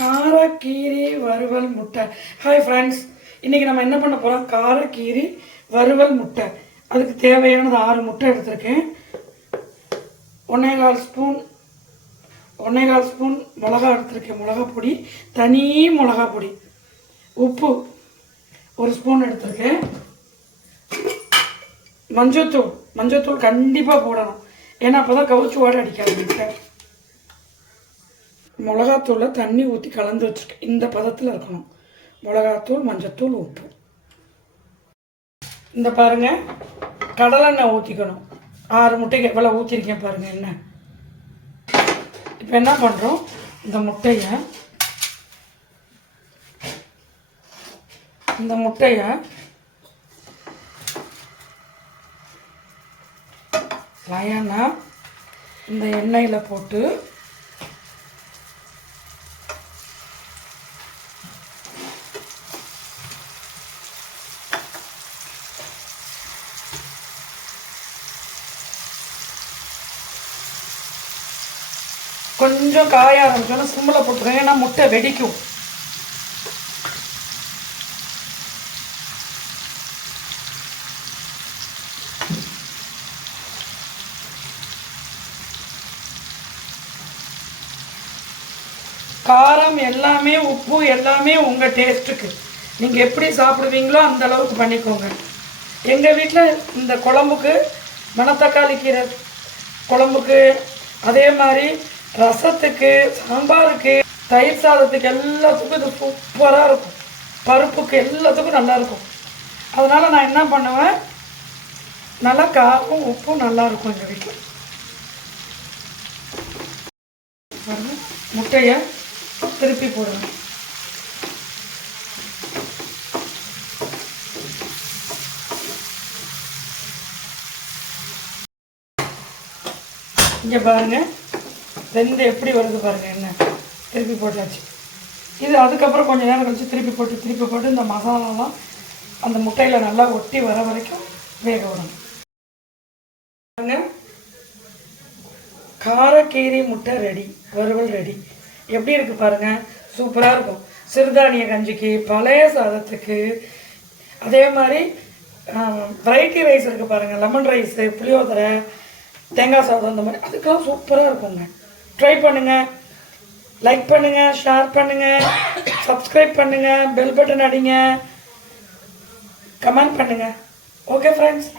காரக்கீரி வறுவல் முட்டை. Hi friends இன்றைக்கி நம்ம என்ன பண்ண போகிறோம் காரக்கீரி வறுவல் முட்டை. அதுக்கு தேவையானது ஆறு முட்டை எடுத்திருக்கேன். ஒன்றே கால் ஸ்பூன் ஒன்றே கால் ஸ்பூன் மிளகா எடுத்திருக்கேன். மிளகா பொடி தனி மிளகா பொடி. உப்பு ஒரு ஸ்பூன் எடுத்திருக்கேன். மஞ்சத்தூள் மஞ்சத்தூள் கண்டிப்பாக போடணும். ஏன்னா அப்போ தான் கவுச்சு வாடை அடிக்காது முட்டை. மிளகாத்தூளை தண்ணி ஊற்றி கலந்து வச்சுருக்கேன் இந்த பதத்தில் இருக்கணும். மிளகாத்தூள் மஞ்சத்தூள் உப்பு. இந்த பாருங்கள் கடலெண்ணெய் ஊற்றிக்கணும் ஆறு முட்டைக்கு எவ்வளோ ஊற்றிருக்கேன் பாருங்கள் என்ன இப்போ என்ன பண்ணுறோம் இந்த முட்டையை இந்த முட்டையை லயனாக இந்த எண்ணெயில் போட்டு கொஞ்சம் காய ஆரம்பிச்சோன்னா சிம்மில் போட்டுருங்க ஏன்னா முட்டை வெடிக்கும். காரம் எல்லாமே உப்பு எல்லாமே உங்கள் டேஸ்ட்டுக்கு நீங்கள் எப்படி சாப்பிடுவீங்களோ அந்த அளவுக்கு பண்ணிக்கோங்க. எங்கள் வீட்டில் இந்த குழம்புக்கு மணத்தக்காளி கீரை குழம்புக்கு அதே மாதிரி ரசத்துக்கு சாம்பாருக்கு தயிர் சாதத்துக்கு எல்லாத்துக்கும் இது சூப்பராக இருக்கும். பருப்புக்கு எல்லாத்துக்கும் நல்லாயிருக்கும் அதனால் நான் என்ன பண்ணுவேன்? நல்லா காரம் உப்பும் நல்லா இருக்கும் எங்கள் வீட்டில் முட்டையை திருப்பி போடுங்க இங்கே பாருங்க. வெந்து எப்படி வருது பாருங்க என்ன? திருப்பி போட்டாச்சு. இது அதுக்கப்புறம் கொஞ்சம் நேரம் கழிச்சு திருப்பி போட்டு திருப்பி போட்டு இந்த மசாலாலாம் அந்த முட்டையில் நல்லா ஒட்டி வர வரைக்கும் வேக விடணும். பாருங்க. காரக்கீரி முட்டை ரெடி வறுவல் ரெடி. எப்படி இருக்குது பாருங்க? சூப்பராக இருக்கும். சிறுதானிய கஞ்சிக்கு பழைய சாதத்துக்கு அதே மாதிரி வெரைட்டி ரைஸ் இருக்குது பாருங்கள் லெமன் ரைஸு புளியோதரை தேங்காய் சாதம் அந்த மாதிரி அதுக்கெல்லாம் சூப்பராக இருக்குங்க. ட்ரை பண்ணுங்கள் லைக் பண்ணுங்கள் ஷேர் பண்ணுங்கள் சப்ஸ்கிரைப் பண்ணுங்கள் பெல் பட்டன் அடிங்க. கமெண்ட் பண்ணுங்கள் ஓகே ஃப்ரெண்ட்ஸ்